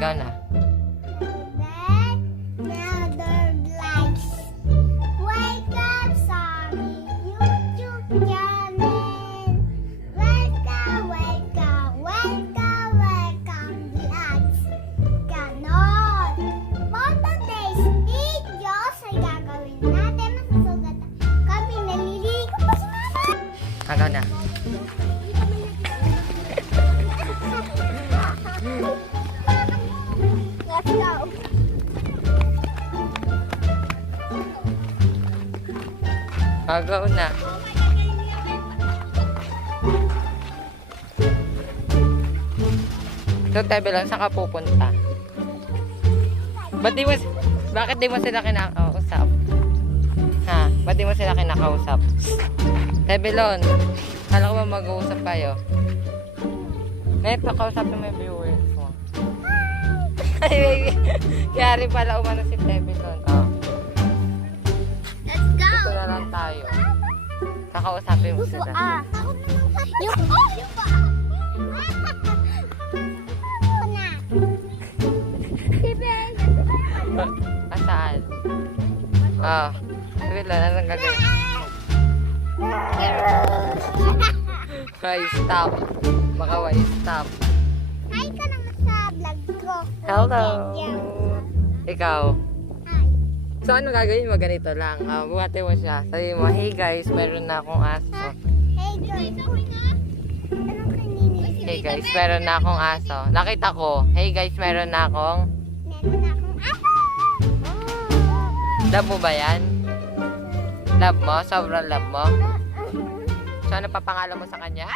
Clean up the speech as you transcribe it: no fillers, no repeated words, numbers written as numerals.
Ikaw na. Wake up, sorry, YouTube channel. Wake up, wake up, wake up, wake up, lads. Ganon. For today's video, ay gagawin natin masusugat kami naliligo pa si mama. Ikaw na. Let's go. Ikaw na. So, Tebe lang, saan ka pupunta? Bakit di mo sila kinakausap? Ha? Ba't di mo sila kinakausap? Tebelon, kala ko ba mag-uusap kayo? Neto, kausapin mo yung viewers mo. Kaya rin pala umano si Tebelon. Oh. Let's go. Dito na lang tayo. Kakausapin mo sila. Yung Saan? Oh. Tebelon, anong gagawin? Why stop? Baka why stop? Hi ka naman sa vlog ko. Hello. Yeah. Ikaw? Hi. So, ano gagawin mo? Ganito lang. Buhati mo siya. Sabi mo, hey guys, meron na akong aso. Hey guys. Anong kanini? Hey guys, meron na akong aso. Nakita ko, hey guys, meron na akong... Meron akong aso. Love mo ba yan? Love mo? Sobrang love mo? So, ano pa pangalan mo sa kanya?